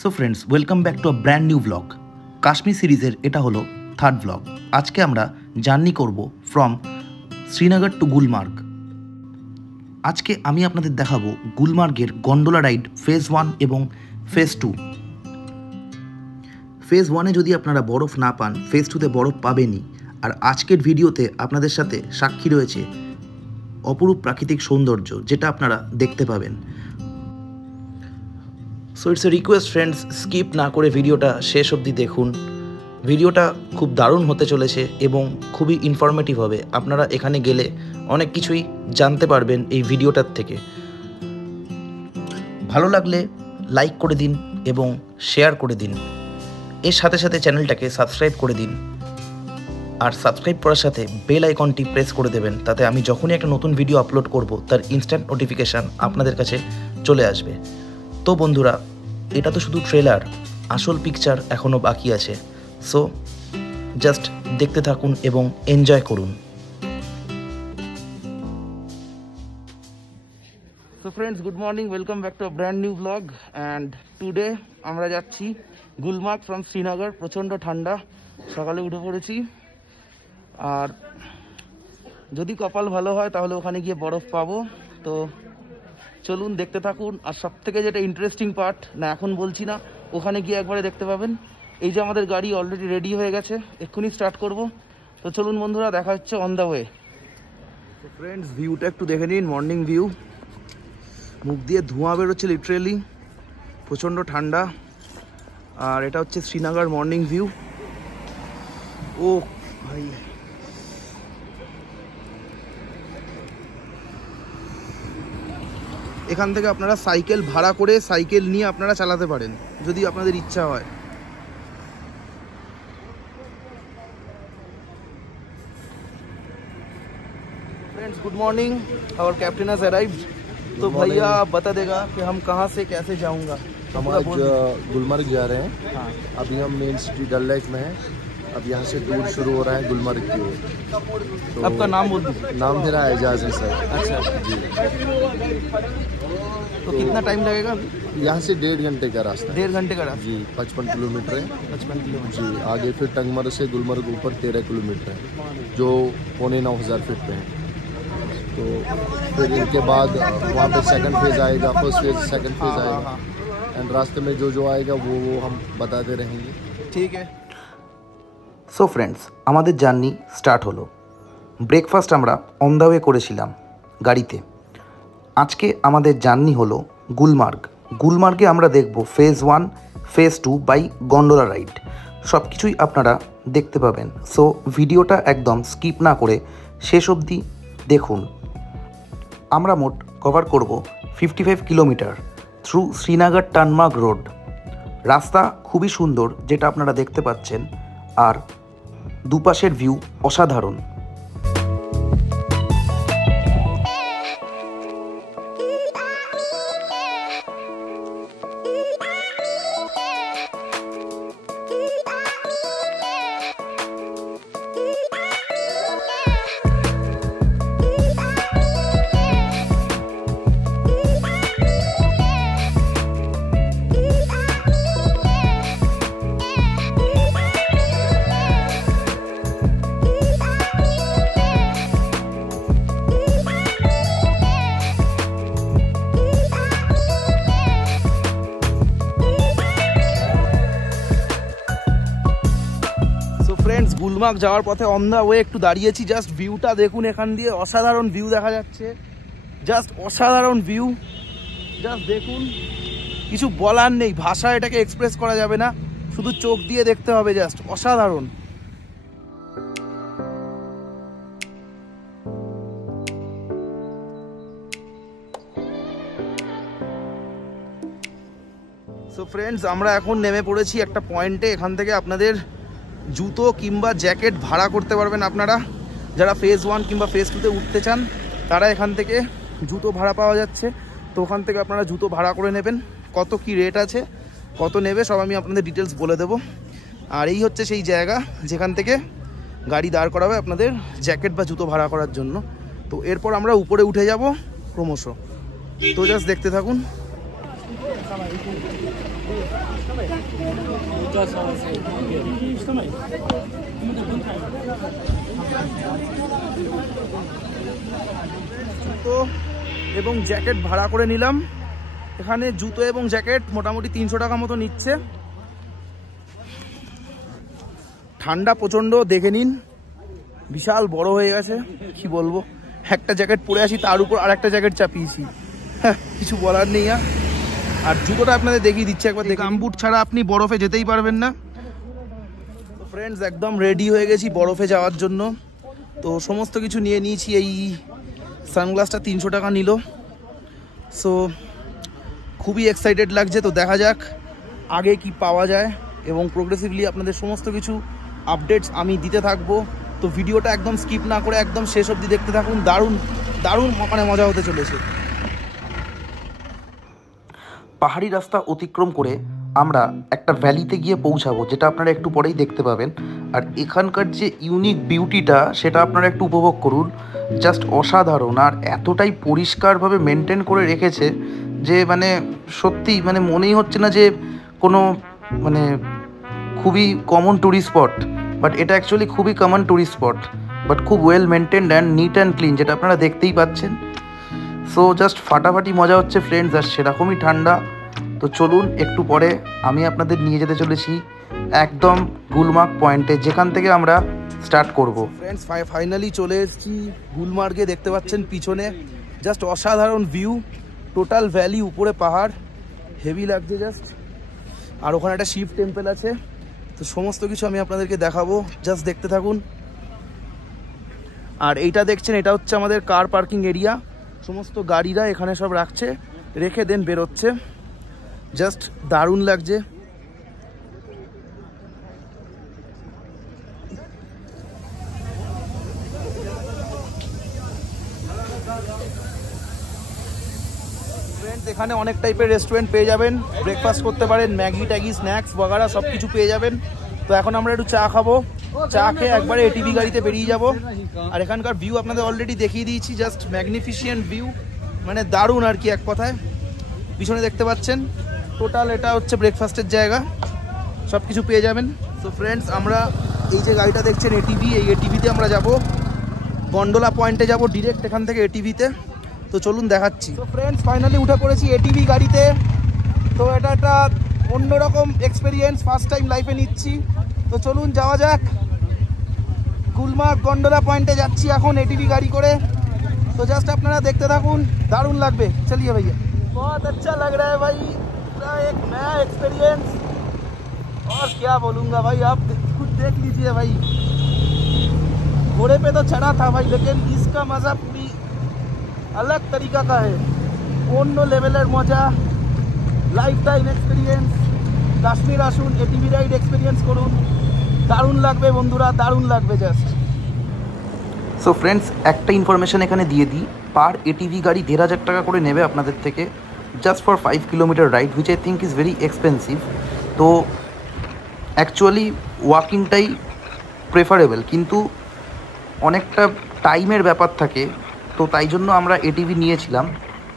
So friends, welcome back to a brand new blog. Kashmir সিরিজের এটা হলো থার্ড ব্লগ। আজকে আমরা জার্নি করব ফ্রম শ্রীনগর টু গুলমার্গ। আজকে আমি আপনাদের দেখাবো গুলমার্গের গন্ডোলা রাইড ফেজ 1 এবং ফেজ 2। ফেজ 1-এ যদি আপনারা বরফ না পান, ফেজ 2-তে বরফ পাবেনই। আর আজকের ভিডিওতে আপনাদের সাথে সাক্ষী রয়েছে অপরূপ প্রাকৃতিক সৌন্দর্য, যেটা আপনারা দেখতে পাবেন। So it's a request friends, skip না করে ভিডিওটা শেষ অবধি দেখুন। ভিডিওটা খুব দারুণ হতে চলেছে এবং খুবই ইনফরমেটিভ হবে। আপনারা এখানে গেলে অনেক কিছুই জানতে পারবেন এই ভিডিওটার থেকে। ভালো লাগলে লাইক করে দিন এবং শেয়ার করে দিন। এর সাথে সাথে চ্যানেলটাকে সাবস্ক্রাইব করে দিন। আর সাবস্ক্রাইব করার সাথে বেল আইকনটি প্রেস করে দেবেন, তাতে আমি যখনই একটা নতুন ভিডিও আপলোড করব তার ইনস্ট্যান্ট নোটিফিকেশান আপনাদের কাছে চলে আসবে। তো বন্ধুরা, এটা তো শুধু ট্রেলার, আসল পিকচার এখনও বাকি আছে। সো জাস্ট দেখতে থাকুন এবং এনজয় করুন। So friends, good morning, welcome back to a brand new blog. And today আমরা যাচ্ছি গুলমার্গ ফ্রম শ্রীনগর। প্রচণ্ড ঠান্ডা, সকালে উঠে পড়েছি। আর যদি কপাল ভালো হয় তাহলে ওখানে গিয়ে বরফ পাবো। তো চলুন দেখতে থাকুন। আর সব থেকে যেটা ইন্টারেস্টিং পার্ট, না এখন বলছি না, ওখানে গিয়ে একবারে দেখতে পাবেন। এই যে আমাদের গাড়ি অলরেডি রেডি হয়ে গেছে, এক্ষুনি স্টার্ট করব। তো চলুন বন্ধুরা, দেখা হচ্ছে অন দ্য ওয়ে। তো ফ্রেন্ডস, ভিউটা একটু দেখে নিন, মর্নিং ভিউ। মুখ দিয়ে ধোঁয়া বেরোচ্ছে লিটারেলি, প্রচণ্ড ঠান্ডা। আর এটা হচ্ছে শ্রীনগর মর্নিং ভিউ। ও ভাই, এখান থেকে আপনারা সাইকেল ভাড়া করে সাইকেল নিয়ে আপনারা চালাতে পারেন যদি আপনাদের ইচ্ছা হয়। Friends, good morning. Our captain has arrived. तो भैया बता देगा कि हम कहाँ से कैसे जाऊँगा। हम आज गुलमर्ग जा रहे हैं। हाँ। अभी हम मेन सिटी डल लेक में हैं। अब यहाँ से टूर शुरू हो रहा है गुलमर्ग की ओर। तो आपका नाम बोल दीजिए। नाम मेरा एजाज है सर। अच्छा जी। तो कितना टाइम लगेगा? यहाँ से 1.5 घंटे का रास्ता है। 1.5 घंटे का रास्ता। जी, 55 किलोमीटर है। 55 किलोमीटर। जी, आगे फिर टंगमर से गुलमर्ग ऊपर 13 किलोमीटर है, जो 9,500 फीट पे है। तो फिर इनके बाद वहाँ पे सेकंड फेज आएगा, फर्स्ट फेज, सेकंड फेज आएगा। एंड रास्ते में जो जो आएगा वो हम बताते रहेंगे। ঠিক আছে। সো ফ্রেন্ডস, আমাদের জার্নি স্টার্ট হলো। ব্রেকফাস্ট আমরা অন দ্য ওয়ে করেছিলাম গাড়িতে। আজকে আমাদের জার্নি হলো গুলমার্গ। গুলমার্গে আমরা দেখব phase 1, phase 2 by gondola ride. সব কিছুই আপনারা দেখতে পাবেন। সো ভিডিওটা একদম স্কিপ না করে শেষ অবধি দেখুন। আমরা মোট কভার করব 55 কিলোমিটার থ্রু শ্রীনগর টানমার্গ রোড। রাস্তা খুবই সুন্দর, যেটা আপনারা দেখতে পাচ্ছেন। আর দুপাশের ভিউ অসাধারণ। ফ্রেন্ডস, গুলমার্গ যাওয়ার পথে অন দ্য ওয়ে একটু দাঁড়িয়েছি। জাস্ট ভিউটা দেখুন, এখান দিয়ে অসাধারণ ভিউ দেখা যাচ্ছে। জাস্ট অসাধারণ ভিউ, জাস্ট দেখুন। কিছু বলার নেই, ভাষা এটাকে এক্সপ্রেস করা যাবে না, শুধু চোখ দিয়ে দেখতে হবে। জাস্ট অসাধারণ। সো ফ্রেন্ডস, আমরা এখন নেমে পড়েছি একটা পয়েন্টে। এখান থেকে আপনাদের জুতো কিংবা জ্যাকেট ভাড়া করতে পারবেন। আপনারা যারা ফেজ 1 কিংবা ফেজ 2-তে উঠতে চান, তারা এখান থেকে জুতো ভাড়া পাওয়া যাচ্ছে। তো ওখান থেকে আপনারা জুতো ভাড়া করে নেবেন। কত কি রেট আছে, কত নেবে, সব আমি আপনাদের ডিটেলস বলে দেবো। আর এই হচ্ছে সেই জায়গা যেখান থেকে গাড়ি দাঁড় করাবে আপনাদের জ্যাকেট বা জুতো ভাড়া করার জন্য। তো এরপর আমরা উপরে উঠে যাব ক্রমশ। তো জাস্ট দেখতে থাকুন। জুতো এবং জ্যাকেট ভাড়া করে নিলাম। এখানে জুতো এবং জ্যাকেট মোটামুটি 300 টাকা মতো নিচ্ছে। ঠান্ডা প্রচণ্ড, দেখে নিন বিশাল বড় হয়ে গেছে, কি বলবো। একটা জ্যাকেট পরে আসি, তার উপর আর একটা জ্যাকেট চাপিয়েছি, কিছু বলার নেই। আর জুতোটা আপনাদের দেখিয়ে দিচ্ছে একবার, গামবুট ছাড়া আপনি বরফে যেতেই পারবেন না। তো ফ্রেন্ডস, একদম রেডি হয়ে গেছি বরফে যাওয়ার জন্য। তো সমস্ত কিছু নিয়ে নিয়েছি। এই সানগ্লাসটা 300 টাকা নিল। সো খুবই এক্সাইটেড লাগছে। তো দেখা যাক আগে কি পাওয়া যায়, এবং প্রোগ্রেসিভলি আপনাদের সমস্ত কিছু আপডেটস আমি দিতে থাকবো। তো ভিডিওটা একদম স্কিপ না করে একদম শেষ অবধি দেখতে থাকুন। দারুণ দারুণ মানে মজা হতে চলেছে। পাহাড়ি রাস্তা অতিক্রম করে আমরা একটা ভ্যালিতে গিয়ে পৌঁছাবো, যেটা আপনারা একটু পরেই দেখতে পাবেন। আর এখানকার যে ইউনিক বিউটিটা সেটা আপনারা একটু উপভোগ করুন। জাস্ট অসাধারণ, আর এতটাই পরিষ্কারভাবে মেনটেন করে রেখেছে যে মানে সত্যি মানে মনেই হচ্ছে না যে কোনো মানে খুবই কমন ট্যুরিস্ট স্পট, বাট এটা অ্যাকচুয়ালি খুবই কমন ট্যুরিস্ট স্পট, বাট খুব well maintained and neat and clean, যেটা আপনারা দেখতেই পাচ্ছেন। সো জাস্ট ফাটাফাটি মজা হচ্ছে ফ্রেন্ডস, আর সেরকমই ঠান্ডা। তো চলুন একটু পরে আমি আপনাদের নিয়ে যেতে চলেছি একদম গুলমার্গ পয়েন্টে, যেখান থেকে আমরা স্টার্ট করব। ফ্রেন্ডস, ফাইনালি চলে এসেছি গুলমার্গে। দেখতে পাচ্ছেন পিছনে জাস্ট অসাধারণ ভিউ, টোটাল ভ্যালি, উপরে পাহাড়, হেভি লাগছে জাস্ট। আর ওখানে একটা শিব টেম্পল আছে। তো সমস্ত কিছু আমি আপনাদেরকে দেখাবো, জাস্ট দেখতে থাকুন। আর এইটা দেখছেন, এটা হচ্ছে আমাদের কার পার্কিং এরিয়া। সমস্ত গাড়িরা এখানে সব রাখছে, রেখে দেন বেরোচ্ছে। জাস্ট দারুণ লাগছে। ফ্রেন্ডস, এখানে অনেক টাইপের রেস্টুরেন্ট পেয়ে যাবেন, ব্রেকফাস্ট করতে পারেন, ম্যাগি ট্যাগি স্ন্যাক্স বগারা সব কিছু পেয়ে যাবেন। তো এখন আমরা একটু চা খাবো, চা খেয়ে একবারে এটিভি গাড়িতে বেরিয়ে যাব। আর এখানকার ভিউ আপনাদের অলরেডি দেখিয়ে দিয়েছি, জাস্ট ম্যাগনিফিশিয়েন্ট ভিউ, মানে দারুণ আর কি এক কথায়। পিছনে দেখতে পাচ্ছেন টোটাল এটা হচ্ছে ব্রেকফাস্টের জায়গা, সব কিছু পেয়ে যাবেন। তো ফ্রেন্ডস, আমরা এই যে গাড়িটা দেখছেন এটিভি, এই এটিভিতে আমরা যাব, গন্ডোলা পয়েন্টে যাব ডিরেক্ট এখান থেকে এটিভিতে। তো চলুন দেখাচ্ছি। তো ফ্রেন্ডস, ফাইনালি উঠে পড়েছি এটিভি গাড়িতে। তো এটা একটা অন্যরকম এক্সপিরিয়েন্স, ফার্স্ট টাইম লাইফে নিচ্ছি। তো চলুন যাওয়া যাক। গুলমার্গ গন্ডোলা পয়েন্টে যাচ্ছি এখন এটিভি গাড়ি করে। तो जस्ट अपना देखते থাকুন, দারুণ লাগবে। चलिए भैया, बहुत अच्छा लग रहा है भाई, पूरा एक नया एक्सपीरियंस। और क्या बोलूँगा भाई, आप खुद देख लीजिए भाई। घोड़े पे तो चढ़ा था भाई, लेकिन इसका मज़ा पूरी अलग तरीका का है, অন্য লেভেলের মজা, লাইফ টাইম এক্সপিরিয়েন্স। কাশ্মীর আসুন, এটিভি রাইড এক্সপিরিয়েন্স করুন, দারুণ লাগবে বন্ধুরা, দারুণ লাগবে জাস্ট। সো ফ্রেন্ডস, একটা ইনফরমেশান এখানে দিয়ে দিই, পার এটিভি গাড়ি ১,৫০০ টাকা করে নেবে আপনাদের থেকে, just for 5 kilometre ride, which I think is very expensive. তো অ্যাকচুয়ালি ওয়াকিংটাই প্রেফারেবল, কিন্তু অনেকটা টাইমের ব্যাপার থাকে, তো তাই জন্য আমরা এটিভি নিয়েছিলাম।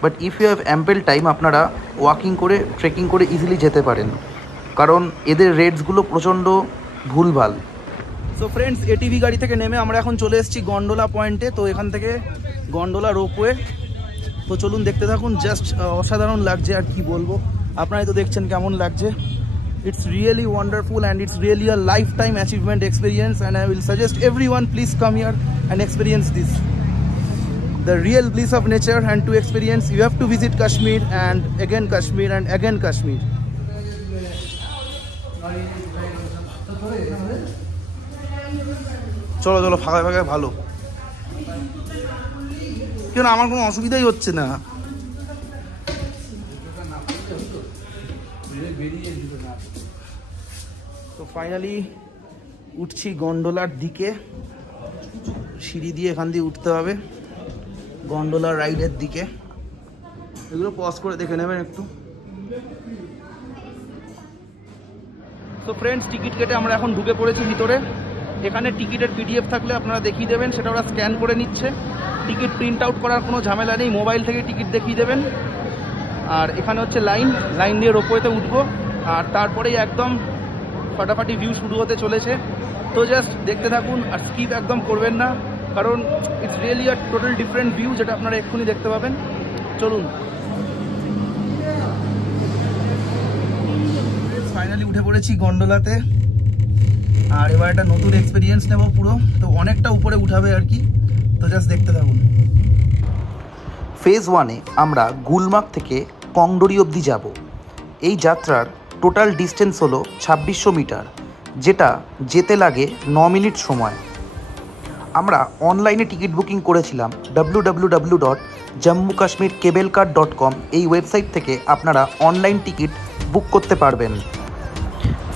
But if you have ample time, আপনারা ওয়াকিং করে ট্রেকিং করে ইজিলি যেতে পারেন, কারণ এদের রেটসগুলো প্রচণ্ড ভুলভাল। সো ফ্রেন্ডস, এটিভি গাড়ি থেকে নেমে আমরা এখন চলে এসেছি গন্ডোলা পয়েন্টে। তো এখান থেকে গন্ডোলা রোপওয়ে। তো চলুন দেখতে থাকুন, জাস্ট অসাধারণ লাগছে, আর কি বলবো, আপনারাই তো দেখছেন কেমন লাগছে। It's really wonderful and it's really a life time achievement experience, and I will suggest everyone please come here and experience this, the real bliss of nature. And to experience, you have to visit Kashmir and again Kashmir and again Kashmir. চলো চলো, ফাঁকা ফাঁকায় ভালো, কেন আমার কোনো অসুবিধাই হচ্ছে না। তো ফাইনালি উঠছি গন্ডোলার দিকে, সিঁড়ি দিয়ে এখান দিয়ে উঠতে হবে গন্ডোলা রাইডের দিকে। এগুলো পজ করে দেখে নেবেন একটু। তো ফ্রেন্ডস, টিকিট কেটে আমরা এখন ঢুকে পড়েছি ভিতরে। এখানে টিকিটের পিডিএফ থাকলে আপনারা দেখিয়ে দেবেন, সেটা ওরা স্ক্যান করে নিচ্ছে। টিকিট প্রিন্ট আউট করার কোনো ঝামেলা নেই, মোবাইল থেকে টিকিট দেখিয়ে দেবেন। আর এখানে হচ্ছে লাইন দিয়ে রোপওয়েতে উঠবো। আর তারপরেই একদম ফাটাফাটি ভিউ শুরু হতে চলেছে। তো জাস্ট দেখতে থাকুন আর স্কিপ একদম করবেন না, কারণ it's really a total different view, যেটা আপনারা এক্ষুনি দেখতে পাবেন। চলুন। ফাইনালি উঠে পড়েছি গন্ডোলাতে, আর এবার একটা নতুন এক্সপিরিয়েন্স নেব পুরো। তো অনেকটা উপরে উঠাবে আর কি, তো জাস্ট দেখতে থাকুন। ফেজ 1-এ আমরা গুলমার্গ থেকে কংডোরি অবধি যাব। এই যাত্রার টোটাল ডিস্টেন্স হলো 2600 মিটার, যেটা যেতে লাগে 9 মিনিট সময়। আমরা অনলাইনে টিকিট বুকিং করেছিলাম www.jammukashmircablecard.com এই ওয়েবসাইট থেকে আপনারা অনলাইন টিকিট বুক করতে পারবেন।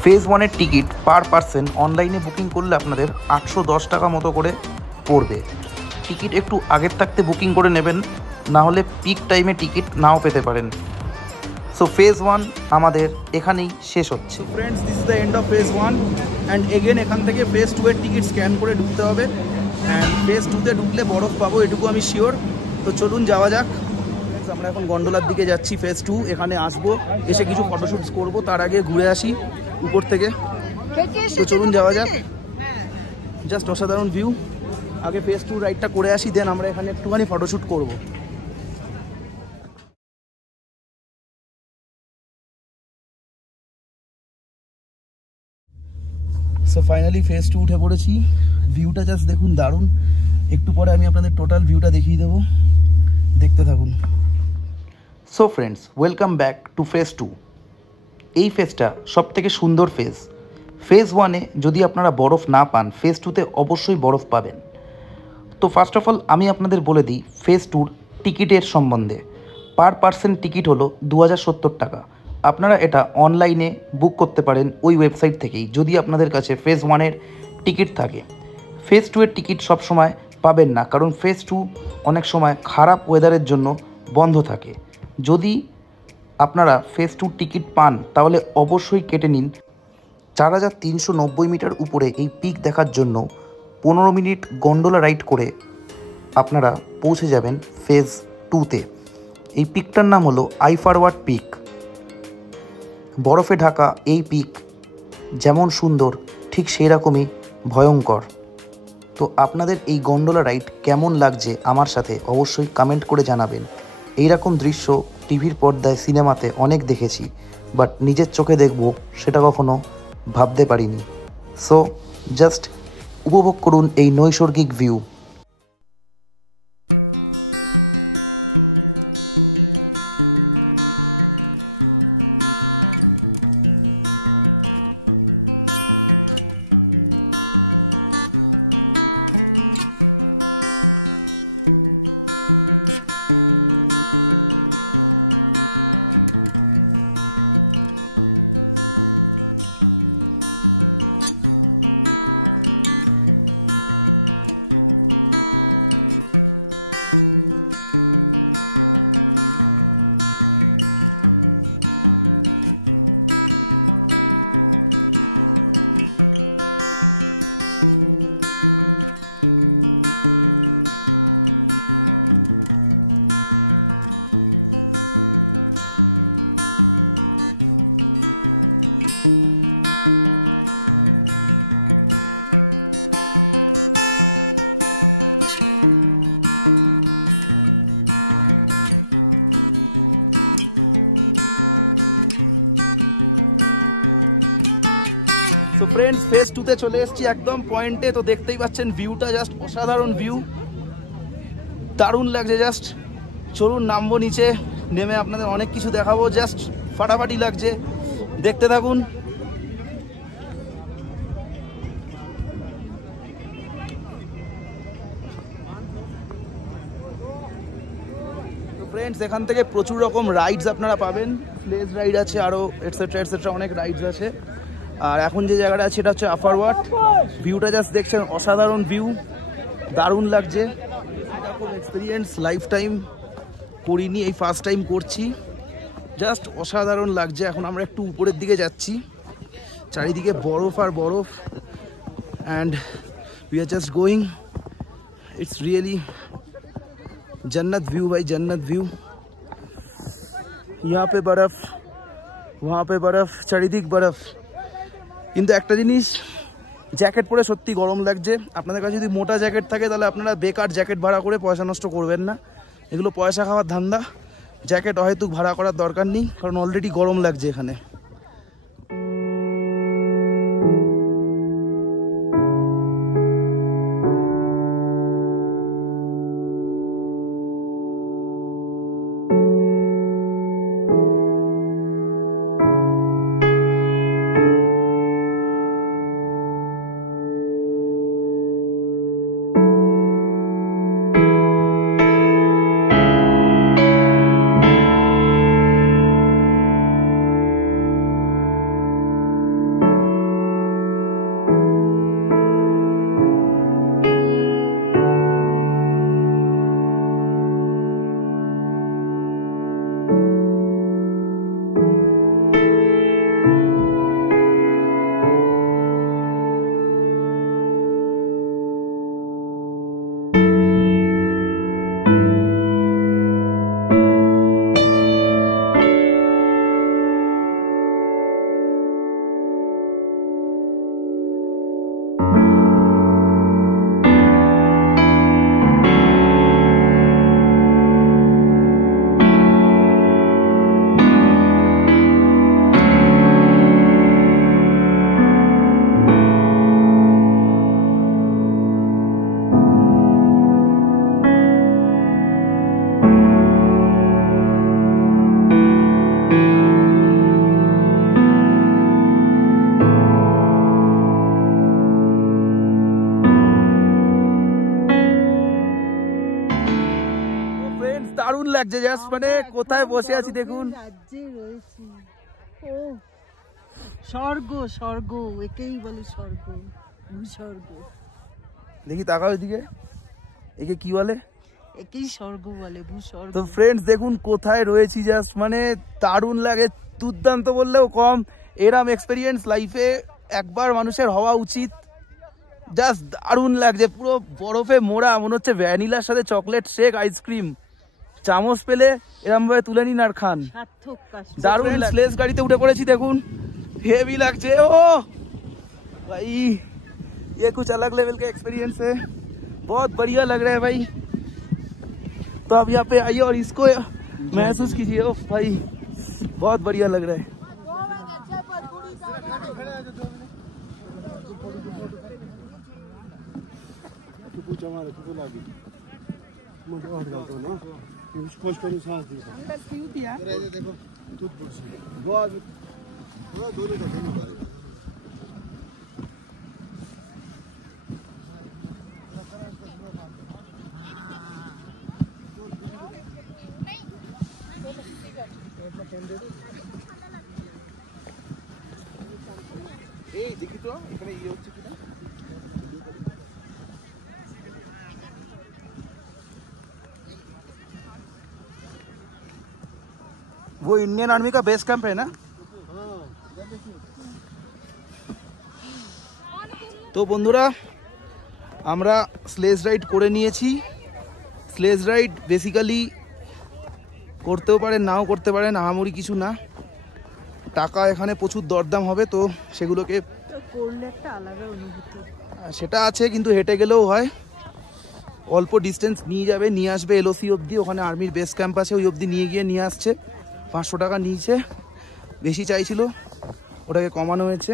ফেজ 1-এর টিকিট পার পারসন অনলাইনে বুকিং করলে আপনাদের 810 টাকা মতো করে পড়বে। টিকিট একটু আগের থাকতে বুকিং করে নেবেন, না হলে পিক টাইমে টিকিট নাও পেতে পারেন। সো ফেজ 1 আমাদের এখানেই শেষ হচ্ছে। Friends, this is the end of phase 1 and again এখান থেকে ফেজ 2 এর টিকিট স্ক্যান করে ঢুকতে হবে। অ্যান্ড ফেজ 2তে ঢুকলে বরফ পাবো, এটুকু আমি শিওর। তো চলুন যাওয়া যাক। আমরা এখন গন্ডোলার দিকে যাচ্ছি, ফেজ 2। এখানে আসবো, এসে কিছু ফটোশ্যুটস করব, তার আগে ঘুরে আসি উপর থেকে। তো চলুন যাওয়া যাক। জাস্ট অসাধারণ ভিউ। আগে ফেজ 2 রাইডটা করে আসি, দেন আমরা এখানে একটুখানি ফটোশ্যুট করবো। সো ফাইনালি ফেজ 2 উঠে পড়েছি। ভিউটা জাস্ট দেখুন, দারুণ। একটু পরে আমি আপনাদের টোটাল ভিউটা দেখিয়ে দেবো, দেখতে থাকুন। So friends, welcome back to phase 2। এই ফেজটা সবথেকে সুন্দর ফেজ। ফেজ 1-এ যদি আপনারা বরফ না পান, ফেজ 2তে অবশ্যই বরফ পাবেন। তো ফার্স্ট অফ অল আমি আপনাদের বলে দিই ফেজ 2-র টিকিটের সম্বন্ধে। পার পারসন টিকিট হলো 2070 টাকা। আপনারা এটা অনলাইনে বুক করতে পারেন ওই ওয়েবসাইট থেকেই, যদি আপনাদের কাছে ফেজ 1-এর টিকিট থাকে। ফেজ 2-এর টিকিট সবসময় পাবেন না, কারণ ফেজ 2 অনেক সময় খারাপ ওয়েদারের জন্য বন্ধ থাকে। যদি আপনারা ফেজ 2 টিকিট পান তাহলে অবশ্যই কেটে নিন। 4390 মিটার উপরে এই পিক দেখার জন্য 15 মিনিট গন্ডোলা রাইড করে আপনারা পৌঁছে যাবেন ফেজ 2-তে। এই পিকটার নাম হলো আইফারওয়ার্ড পিক। বরফে ঢাকা এই পিক যেমন সুন্দর, ঠিক সেই রকমই ভয়ঙ্কর। তো আপনাদের এই গন্ডোলা রাইড কেমন লাগছে আমার সাথে অবশ্যই কমেন্ট করে জানাবেন। এই রকম দৃশ্য টিভির পর্দায়, সিনেমাতে অনেক দেখেছি, বাট নিজের চোখে দেখব সেটা কখনো ভাবতে পারিনি। সো জাস্ট উপভোগ করুন এই নৈসর্গিক ভিউ। সো ফ্রেন্ডস, ফেজ 2-তে চলে এসেছি একদম পয়েন্টে। তো দেখতেই পাচ্ছেন ভিউটা জাস্ট অসাধারণ ভিউ, দারুণ লাগছে জাস্ট। চলুন নামবো নিচে, নেমে আপনাদের অনেক কিছু দেখাবো। জাস্ট ফাটাফাটি লাগছে, দেখতে থাকুন। ফ্রেন্ডস, এখান থেকে প্রচুর রকম রাইডস আপনারা পাবেন। প্লেস রাইড আছে, আরও এটসেট্রা এটসেট্রা অনেক রাইডস আছে। আর এখন যে জায়গাটা আছে এটা হচ্ছে আফারওয়ার্ড। ভিউটা জাস্ট দেখছেন, অসাধারণ ভিউ, দারুণ লাগছে। এরকম এক্সপিরিয়েন্স লাইফ টাইম করিনি, এই ফার্স্ট টাইম করছি। জাস্ট অসাধারণ লাগছে। এখন আমরা একটু উপরের দিকে যাচ্ছি, চারিদিকে বরফ আর বরফ, and we are just going. It's really जन्नत व्यू भाई, जन्नत व्यू। यहाँ पे बर्फ़ वहाँ पे बर्फ, চারিদিক বরফ। কিন্তু একটা জিনিস, জ্যাকেট পরে সত্যি গরম লাগছে। আপনাদের কাছে যদি মোটা জ্যাকেট থাকে তাহলে আপনারা বেকার জ্যাকেট ভাড়া করে পয়সা নষ্ট করবেন না, এগুলো পয়সা খাওয়ার ধান্দা। জ্যাকেট হয়তো ভাড়া করার দরকার নেই, কারণ অলরেডি গরম লাগছে এখানে। দারুণ লাগছে, জাস্ট মানে কোথায় বসে আছি দেখুন। রাজ্যে রয়েছি, ও স্বর্গ, স্বর্গ একেই বলে স্বর্গ, ভূস্বর্গ। দেখি তাকাও এদিকে, একে কি বলে? একেই স্বর্গ বলে, ভূস্বর্গ। তো ফ্রেন্ডস দেখুন কোথায় রয়েছি, জাস্ট মানে দারুণ লাগে, দুর্দান্ত বললেও কম। এরম এক্সপেরিয়েন্স লাইফে একবার মানুষের হওয়া উচিত। জাস্ট দারুণ লাগছে, পুরো বরফে মোড়া, মনে হচ্ছে ভ্যানিলার সাথে চকলেট শেক, আইসক্রিম চামচ পেলে এরম ভাবে তুলে নিন আর খান। দারুণ স্লেজ গাড়িতে উঠে পড়েছি, দেখুন হেভি লাগছে। ओ भाई ये कुछ अलग लेवल का एक्सपीरियंस है, बहुत बढ़िया लग रहा है भाई। तो अब यहाँ पे आइए और इसको महसूस कीजिए। ओ भाई बहुत बढ़िया लग रहा है। এই দেখি তো এখানে ইয়ে হচ্ছে কিনা। वो इंडियन आर्मी का बेस कैंप है ना। তো বন্ধুরা আমরা স্লেজ রাইড করে নিয়েছি। স্লেজ রাইড বেসিক্যালি করতেও পারেন, নাও করতে পারেন, আহামরি কিছু না। টাকা এখানে প্রচুর দরদাম হবে, তো সেগুলোকে করলে একটা আলাদা অনুভূতি সেটা আছে, কিন্তু হেঁটে গেলেও হয়। অল্প ডিস্টেন্স নিয়ে যাবে, নিয়ে আসবে এলওসি অবধি, ওখানে আর্মির বেস ক্যাম্প আছে, ওই অবধি নিয়ে গিয়ে নিয়ে আসছে। 500 টাকা নিয়েছে, বেশি চাইছিল, ওটাকে কমানো হয়েছে।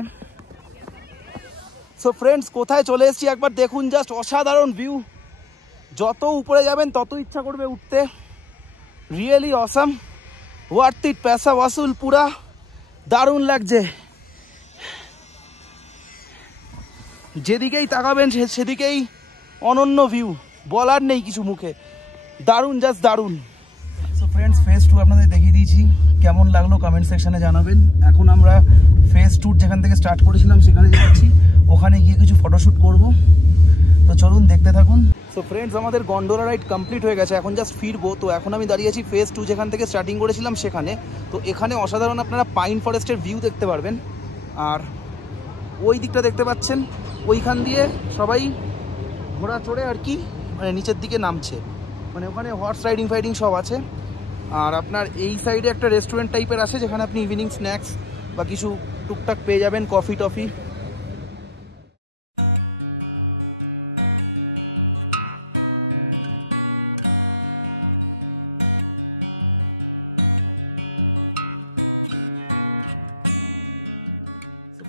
সো ফ্রেন্ডস কোথায় চলে এসেছি একবার দেখুন, জাস্ট অসাধারণ ভিউ। যত উপরে যাবেন তত ইচ্ছা করবে উঠতে। রিয়েলি অসাম, ওয়ার্থ ইট, পয়সা ওয়াসুল পুরা। দারুণ লাগছে, যেদিকেই তাকাবেন সেদিকেই অনন্য ভিউ, বলার নেই কিছু মুখে। দারুণ, জাস্ট দারুণ। সো ফ্রেন্ডস ফেজ 2 আপনাদের দেখিয়ে দিয়েছি, কেমন লাগলো কমেন্ট সেকশনে জানাবেন। এখন আমরা ফেজ 2 যেখান থেকে স্টার্ট করেছিলাম সেখানে যাচ্ছি, ওখানে গিয়ে কিছু ফটোশ্যুট করব। তো চলুন দেখতে থাকুন। সো ফ্রেন্ডস আমাদের গন্ডোলা রাইড কমপ্লিট হয়ে গেছে, এখন জাস্ট ফিরবো। তো এখন আমি দাঁড়িয়ে আছি ফেজ 2 যেখান থেকে স্টার্টিং করেছিলাম সেখানে। তো এখানে অসাধারণ আপনারা পাইন ফরেস্টের ভিউ দেখতে পারবেন। আর ওই দিকটা দেখতে পাচ্ছেন, ওইখান দিয়ে সবাই ঘোড়া চড়ে আর কি মানে নিচের দিকে নামছে, মানে ওখানে হর্স রাইডিং ফাইডিং সব আছে। আর আপনার এই সাইডে একটা রেস্টুরেন্ট টাইপের আছে যেখানে আপনি ইভিনিং স্ন্যাক্স বা কিছু টুকটাক পেয়ে যাবেন, coffee toffee.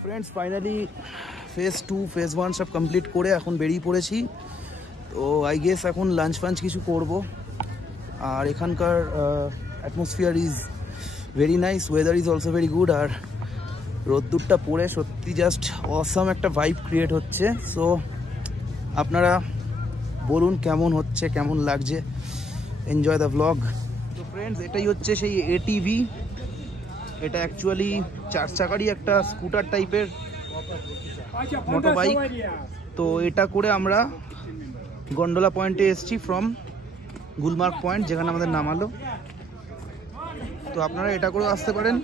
Friends finally phase 2 phase 1 সব কমপ্লিট করে এখন বেরিয়ে পড়েছি। তো আই গেস এখন লাঞ্চ ফাঞ্চ কিছু করব। আর এখানকার atmosphere is very nice, weather is also very good. আর রোদ্দুরটা পড়ে সত্যি জাস্ট অসাম একটা ভাইব ক্রিয়েট হচ্ছে। সো আপনারা বলুন কেমন হচ্ছে, কেমন লাগছে, এনজয় দ্য ব্লগ। তো ফ্রেন্ডস এটাই হচ্ছে সেই এটিভি। এটা অ্যাকচুয়ালি 4 চাকারই একটা স্কুটার টাইপের মোটর বাইক। তো এটা করে আমরা গন্ডোলা পয়েন্টে এসেছি ফ্রম গুলমার্গ পয়েন্ট, যেখানে আমাদের নামালো। তো আপনারা এটা করেও আসতে পারেন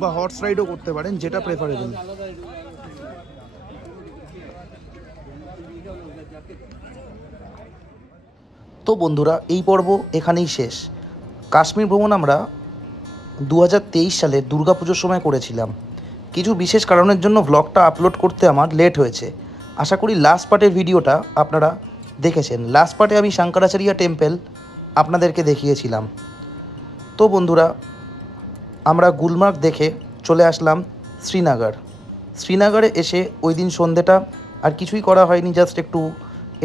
বা হর্স রাইডও করতে পারেন, যেটা প্রেফারেবল। তো বন্ধুরা এই পর্ব এখানেই শেষ। কাশ্মীর ভ্রমণ আমরা 2023 সালে দুর্গাপুজোর সময় করেছিলাম। কিছু বিশেষ কারণের জন্য ভ্লগটা আপলোড করতে আমার লেট হয়েছে। আশা করি লাস্ট পার্টের ভিডিওটা আপনারা দেখেছেন। লাস্ট পার্টে আমি শঙ্করাচার্য টেম্পল আপনাদেরকে দেখিয়েছিলাম। তো বন্ধুরা আমরা গুলমার্গ দেখে চলে আসলাম শ্রীনগর। শ্রীনগরে এসে ওই দিন সন্ধ্যেটা আর কিছুই করা হয়নি, জাস্ট একটু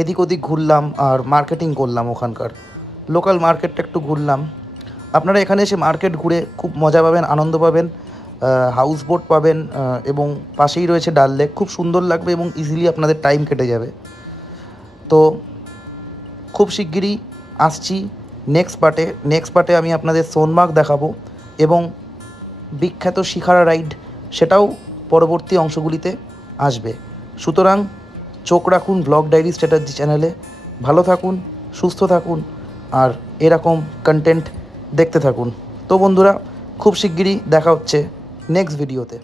এদিক ওদিক ঘুরলাম আর মার্কেটিং করলাম। ওখানকার লোকাল মার্কেটটা একটু ঘুরলাম। আপনারা এখানে এসে মার্কেট ঘুরে খুব মজা পাবেন, আনন্দ পাবেন, হাউস বোট পাবেন এবং পাশেই রয়েছে ডাল লেক। খুব সুন্দর লাগবে এবং ইজিলি আপনাদের টাইম কেটে যাবে। তো খুব শিগগিরই আসছি নেক্সট পার্টে আমি আপনাদের সোনমার্গ দেখাবো এবং বিখ্যাত শিখারা রাইড, সেটাও পরবর্তী অংশগুলিতে আসবে। সুতরাং চোখ রাখুন ব্লগ ডায়েরি স্ট্র্যাটেজি চ্যানেলে। ভালো থাকুন, সুস্থ থাকুন আর এরকম কন্টেন্ট দেখতে থাকুন। তো বন্ধুরা খুব শিগগিরই দেখা হচ্ছে নেক্সট ভিডিওতে।